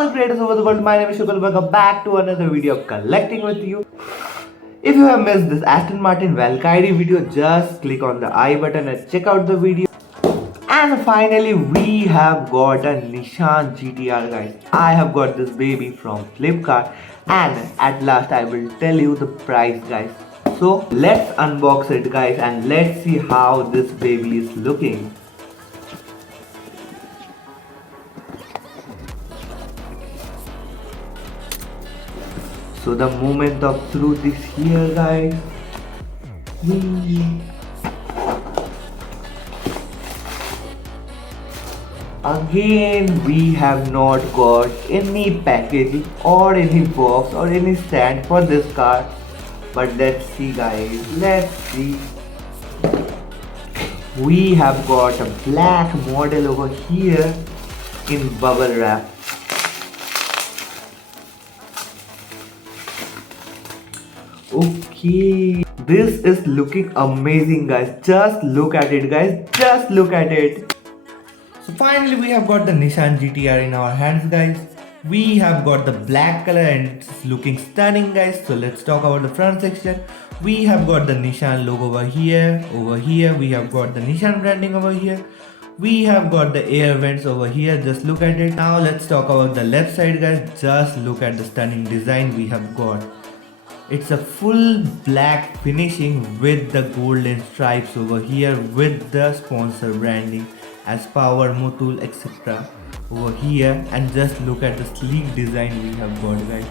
the creators over the world. My name is Shukal. Welcome back to another video of Collecting with you. If you have missed this Aston Martin Valkyrie video, just click on the I button and check out the video. And finally, we have got a Nissan GT-R, guys. I have got this baby from Flipkart, and at last I will tell you the price, guys. So let's unbox it, guys, and let's see how this baby is looking. So the moment of truth is here, guys. Again, we have not got any packaging or any box or any stand for this car. But let's see, guys. Let's see. We have got a black model over here in bubble wrap. Okay, this is looking amazing, guys. Just look at it, guys. Just look at it. So finally we have got the Nissan GT-R in our hands, guys. We have got the black color and it's looking stunning, guys. So let's talk about the front section. We have got the Nissan logo over here. Over here we have got the Nissan branding over here. We have got the air vents over here. Just look at it. Now let's talk about the left side, guys. Just look at the stunning design we have got. It's a full black finishing with the golden stripes over here with the sponsor branding as Power, Motul, etc. over here. And just look at the sleek design we have got, guys.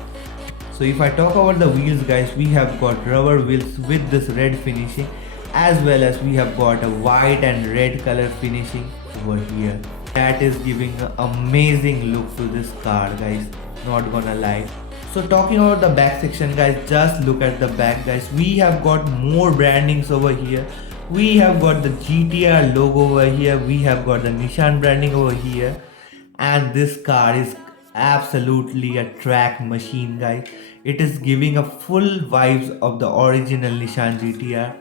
So if I talk about the wheels, guys, we have got rubber wheels with this red finishing, as well as we have got a white and red color finishing over here. That is giving an amazing look to this car, guys, not gonna lie. So talking about the back section, guys, just look at the back, guys. We have got more brandings over here. We have got the GT-R logo over here. We have got the Nissan branding over here. And this car is absolutely a track machine, guys. It is giving a full vibes of the original Nissan GT-R.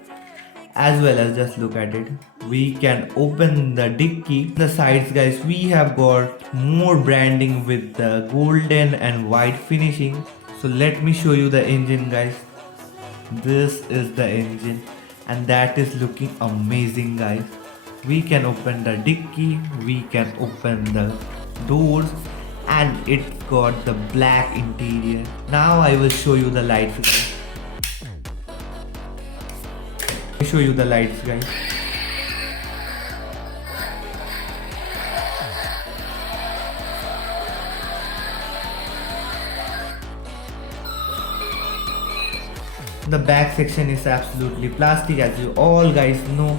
As well as just look at it. We can open the dicky. The sides, guys, we have got more branding with the golden and white finishing. So let me show you the engine, guys. This is the engine and that is looking amazing, guys. We can open the dicky, we can open the doors, and it's got the black interior. Now I will show you the lights, guys. Show you the lights, guys. The back section is absolutely plastic, as you all guys know.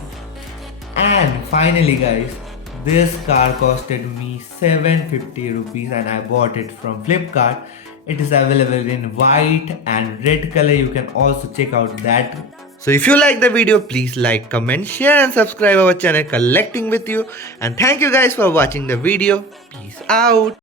And finally, guys, this car costed me 750 rupees and I bought it from Flipkart. It is available in white and red color. You can also check out that. So if you like the video, please like, comment, share and subscribe our channel Collecting with you. And thank you guys for watching the video. Peace out.